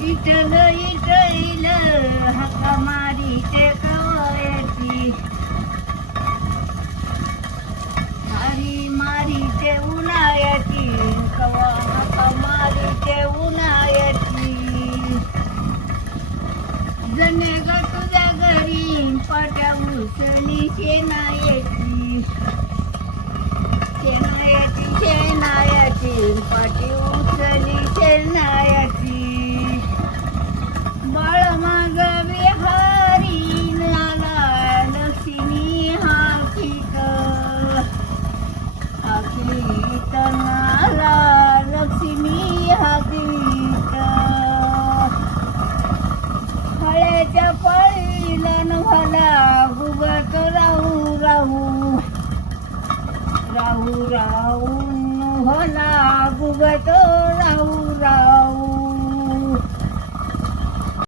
इटल इटईल हाका मारीते कवयती मारी मारीते उन्हाळ्याची कवा हाका मारीते उन्हाळ्याची जणे ग तुझ्या घरी पाट्या उसणी शेणायाची शेणायाची शेणायाची पाटी उसणी शेणायाची बाळ माग विहारी नाला लक्ष्मी हाकीत हाकीत नाला लक्ष्मी हाकीत फळ्याच्या पळीला नव्हाला गुगत राहू राहू राहू राहू नव्हाला गुगत